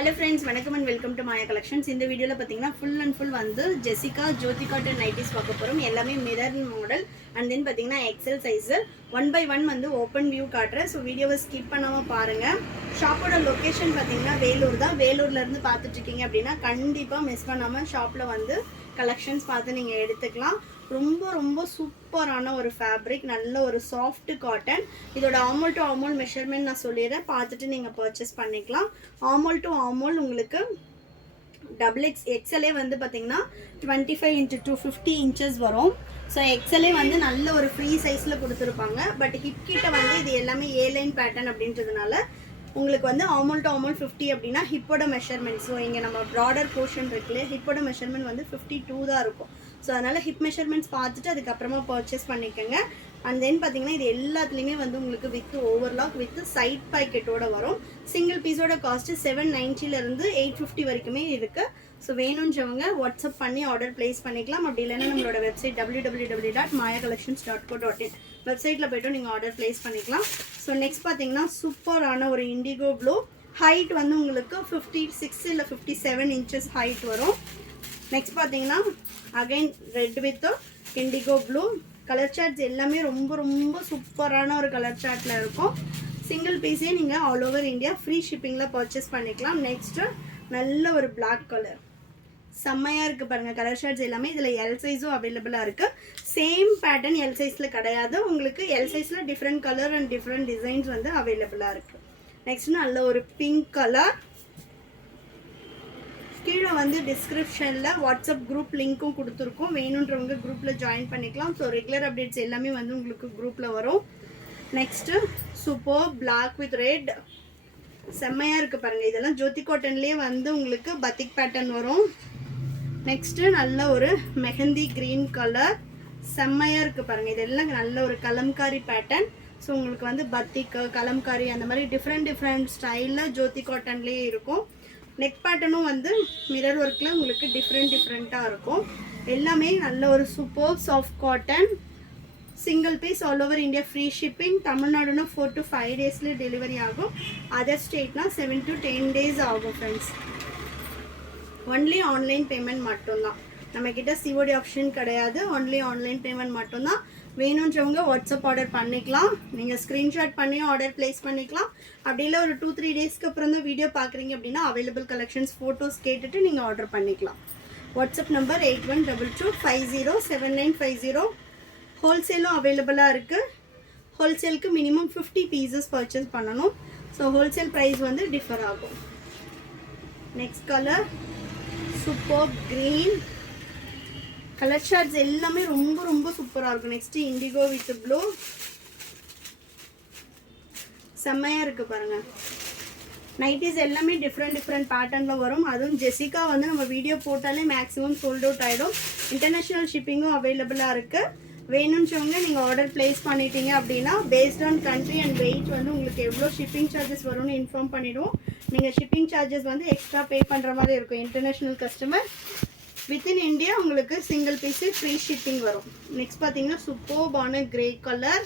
Hello friends, welcome and welcome to Maya Collections. In the video la pathina full and full vandu Jessica Jyoti cotton nighties paakaporum ellame mirror model and then pathina XL size one by one vandu open view kaatren. So video va skip pannama paarenga. Shop oda location pathina Velur da. Velur la irundhu paathutirukkinga appadina kandipa miss pannama shop la vandu collections paathu neenga eduthikalam. ரொம்ப சூப்பரான ஒரு fabric, நல்ல ஒரு soft cotton. இதோட ஆர்மல் to ஆர்மல் measurement நான் சொல்லிடுறேன், பார்த்துட்டு நீங்கள் பர்ச்சேஸ் பண்ணிக்கலாம். ஆர்மல் டு ஆர்மல் உங்களுக்கு எக்ஸ்எல்ஏ வந்து பார்த்தீங்கன்னா 25 × 250 இன்ச்சஸ் வரும். ஸோ எக்ஸ்எல்ஏ வந்து நல்ல ஒரு ஃப்ரீ சைஸில் கொடுத்துருப்பாங்க. பட் ஹிப் கிட்ட வந்து இது எல்லாமே ஏ லைன் பேட்டர்ன் அப்படின்றதுனால உங்களுக்கு வந்து ஆர்மல் டு ஆர்மல் 50 அப்படின்னா ஹிப்போட மெஷர்மெண்ட். ஸோ இங்கே நம்ம ப்ராடர் போர்ஷன் இருக்குல்லையே, ஹிப்போட மெஷர்மெண்ட் வந்து 52 தான் இருக்கும். ஸோ அதனால் ஹிப் மெஷர்மெண்ட்ஸ் பார்த்துட்டு அதுக்கப்புறமா பர்ச்சேஸ் பண்ணிக்கோங்க. அண்ட் தென் பார்த்தீங்கன்னா இது எல்லாத்துலேயுமே வந்து உங்களுக்கு வித் ஓவர்லாக் வித் சைட் பாக்கெட்டோட வரும். சிங்கிள் பீஸோட காஸ்ட்டு 790 850 வரைக்குமே இருக்குது. ஸோ வேணுன்றவங்க வாட்ஸ்அப் பண்ணி ஆர்டர் ப்ளேஸ் பண்ணிக்கலாம். அப்படி இல்லைன்னா நம்மளோட வெப்சைட் www.mayacollections.co.in வெப்சைட்டில் போய்ட்டு நீங்கள் ஆர்டர் ப்ளேஸ் பண்ணிக்கலாம். ஸோ நெக்ஸ்ட் பார்த்தீங்கன்னா சூப்பரான ஒரு இண்டிகோ ப்ளூ. ஹைட் வந்து உங்களுக்கு 56 இல்லை 57 இன்ச்சஸ் ஹைட் வரும். நெக்ஸ்ட் பார்த்தீங்கன்னா again red with indigo blue. Colour charts எல்லாமே ரொம்ப சூப்பரான ஒரு கலர் சார்ட்டில் இருக்கும். சிங்கிள் பீஸே நீங்கள் ஆல் ஓவர் இந்தியா ஃப்ரீ ஷிப்பிங்கில் பர்ச்சேஸ் பண்ணிக்கலாம். நெக்ஸ்ட்டு நல்ல ஒரு பிளாக் கலர் செம்மையாக இருக்குது பாருங்கள். கலர் ஷர்ட்ஸ் எல்லாமே இதில் எல் சைஸும் அவைலபிளாக இருக்குது. சேம் பேட்டர்ன் எல் சைஸில் கிடையாது, உங்களுக்கு எல் சைஸில் different colour and different designs வந்து அவைலபிளாக இருக்குது. நெக்ஸ்ட் நல்ல ஒரு பிங்க் கலர். கீழே வந்து டிஸ்கிரிப்ஷனில் வாட்ஸ்அப் குரூப் லிங்க்கும் கொடுத்துருக்கோம், வேணுன்றவங்க குரூப்பில் ஜாயின் பண்ணிக்கலாம். ஸோ ரெகுலர் அப்டேட்ஸ் எல்லாமே வந்து உங்களுக்கு குரூப்பில் வரும். Next super black with red செம்மையாக இருக்குது பாருங்கள். இதெல்லாம் ஜோதி காட்டன்லேயே வந்து உங்களுக்கு பத்திக் பேட்டர்ன் வரும். நெக்ஸ்ட்டு நல்ல ஒரு மெஹந்தி க்ரீன் கலர் செம்மையாக இருக்குது பாருங்கள். இதெல்லாம் நல்ல ஒரு கலம்காரி பேட்டர்ன். ஸோ உங்களுக்கு வந்து பத்திக்கு கலம்காரி அந்த மாதிரி டிஃப்ரெண்ட் ஸ்டைலில் ஜோதி காட்டன்லேயே இருக்கும். நெக் பேட்டர்னும் வந்து மிரர் ஒர்க்கில் உங்களுக்கு டிஃப்ரெண்ட்டாக இருக்கும். எல்லாமே நல்ல ஒரு super soft cotton. Single piece all over India free shipping. தமிழ்நாடுனா 4 to 5 டேஸில் டெலிவரி ஆகும். அதர் ஸ்டேட்னா 7 to 10 டேஸ் ஆகும் ஃப்ரெண்ட்ஸ். ஒன்லி ஆன்லைன் பேமெண்ட் மட்டும்தான், நம்மக்கிட்ட சிஓடி ஆப்ஷன் கிடையாது. ஒன்லி ஆன்லைன் பேமெண்ட் மட்டும்தான். வேணுன்றவங்க வாட்ஸ்அப் ஆர்டர் பண்ணிக்கலாம். நீங்கள் ஸ்க்ரீன்ஷாட் பண்ணி ஆர்டர் ப்ளேஸ் பண்ணிக்கலாம். அப்படி இல்லை ஒரு 2-3 டேஸ்க்கு அப்புறம் தான் வீடியோ பார்க்குறீங்க அப்படின்னா அவைலபிள் கலெக்ஷன்ஸ் ஃபோட்டோஸ் கேட்டுட்டு நீங்கள் ஆர்டர் பண்ணிக்கலாம். WhatsApp number 8122507950. ஹோல்சேலும் அவைலபிளாக இருக்குது. ஹோல்சேலுக்கு மினிமம் 50 பீசஸ் பர்ச்சேஸ் பண்ணணும். ஸோ ஹோல்சேல் ப்ரைஸ் வந்து டிஃபர் ஆகும். Next colour super green. Colour shorts எல்லாமே ரொம்ப சூப்பராக இருக்கும். நெக்ஸ்ட்டு இண்டிகோ வித் ப்ளூ செம்மையாக இருக்குது பாருங்கள். நைட்டிஸ் எல்லாமே டிஃப்ரெண்ட் பேட்டர்னில் வரும். அதுவும் ஜெசிகா வந்து நம்ம வீடியோ போட்டாலே மேக்ஸிமம் சோல்ட் அவுட் ஆகிடும். இன்டர்நேஷ்னல் ஷிப்பிங்கும் அவைலபிளாக இருக்குது. வேணுன்றவங்க நீங்கள் ஆர்டர் ப்ளேஸ் பண்ணிட்டீங்க அப்படின்னா based on country and weight வந்து உங்களுக்கு எவ்வளோ ஷிப்பிங் சார்ஜஸ் வரும்னு இன்ஃபார்ம் பண்ணிவிடுவோம். நீங்கள் ஷிப்பிங் சார்ஜஸ் வந்து எக்ஸ்ட்ரா பே பண்ணுற மாதிரி இருக்கும். இன்டர்நேஷ்னல் கஸ்டமர் வித்தின் இந்தியா உங்களுக்கு சிங்கிள் பீஸு ஃப்ரீ ஷிப்பிங் வரும். நெக்ஸ்ட் பார்த்தீங்கன்னா சூப்பர்பான கிரே கலர்.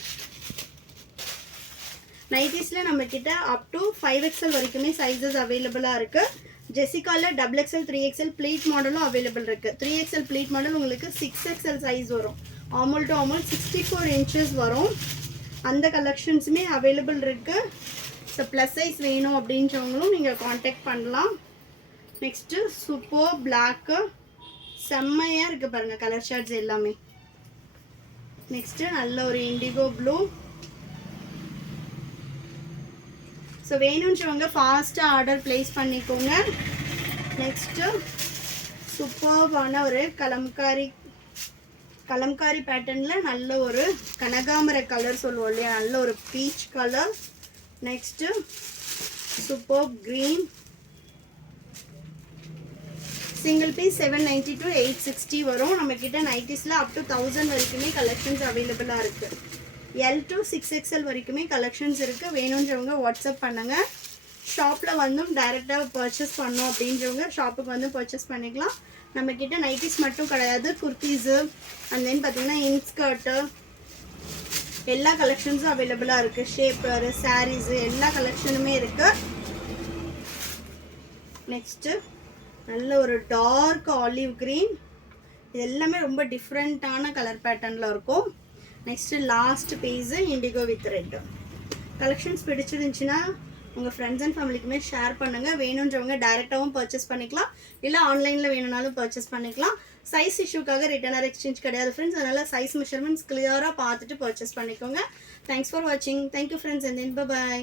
நைட்டிஸில் நம்மக்கிட்ட அப் டு 5XL வரைக்குமே சைஸஸ் அவைலபிளாக இருக்குது. ஜெசிகாவில் XXL 3XL ப்ளீட் மாடலும் அவைலபிள் இருக்குது. 3XL ப்ளீட் மாடல் உங்களுக்கு 6XL சைஸ் வரும். ஆர்மல் டு ஆர்மல் 64 இன்ச்சஸ் வரும். அந்த கலெக்ஷன்ஸுமே அவைலபிள் இருக்குது. ஸோ ப்ளஸ் சைஸ் வேணும் அப்படின்றவங்களும் நீங்கள் காண்டாக்ட் பண்ணலாம். நெக்ஸ்ட்டு சூப்பர் பிளாக்கு செம்மையாக இருக்குது பாருங்கள் கலர் ஷார்ட்ஸ் எல்லாமே. நெக்ஸ்ட்டு நல்ல ஒரு இண்டிகோ ப்ளூ. ஸோ வேணுன்றவங்க ஃபாஸ்ட்டாக ஆர்டர் ப்ளேஸ் பண்ணிக்கோங்க. நெக்ஸ்ட்டு சூப்பர்பான ஒரு கலம்காரி பேட்டர்னில் நல்ல ஒரு கனகாமர கலர் சொல்லுவோம் இல்லையா, நல்ல ஒரு peach colour. Next super green. Single piece 790 to 860 வரும். நம்மக்கிட்ட நைட்டிஸில் அப் டு 1000 வரைக்குமே கலெக்ஷன்ஸ் அவைலபிளாக இருக்குது. L to 6XL வரைக்குமே கலெக்ஷன்ஸ் இருக்குது. வேணுன்றவங்க வாட்ஸ்அப் பண்ணுங்கள். ஷாப்பில் வந்தும் டைரெக்டாக பர்ச்சேஸ் பண்ணோம் அப்படின்றவங்க ஷாப்புக்கு வந்து பர்ச்சேஸ் பண்ணிக்கலாம். நம்மக்கிட்ட நைட்டிஸ் மட்டும் கிடையாது, குர்த்திஸு அண்ட் தென் பார்த்திங்கன்னா இன்ஸ்கர்ட்டு எல்லா கலெக்ஷன்ஸும் அவைலபிளாக இருக்குது. ஷேப்பரு, சாரீஸு எல்லா கலெக்ஷனுமே இருக்குது. நெக்ஸ்ட்டு நல்ல ஒரு டார்க் ஆலிவ் க்ரீன். இது எல்லாமே ரொம்ப டிஃப்ரெண்ட்டான கலர் பேட்டர்னில் இருக்கும். Next last piece indigo with red. Collections பிடிச்சிருந்துச்சுன்னா உங்கள் ஃப்ரெண்ட்ஸ் அண்ட் ஃபேமிலிக்குமே ஷேர் பண்ணுங்கள். வேணுன்றவங்க டைரெக்டாகவும் பர்ச்சேஸ் பண்ணிக்கலாம், இல்லை ஆன்லைனில் வேணும்னாலும் பர்ச்சேஸ் பண்ணிக்கலாம். சைஸ் இஷ்யூக்காக ரிட்டர்ன் ஆர் எக்ஸ்சேஞ்ச் கிடையாது ஃப்ரெண்ட்ஸ். அதனால் சைஸ் மெஷர்மெண்ட்ஸ் கிளியராக பார்த்துட்டு பர்ச்சேஸ் பண்ணிக்கோங்க. தேங்க்ஸ் ஃபார் வாட்சிங். Thank you friends, and then by.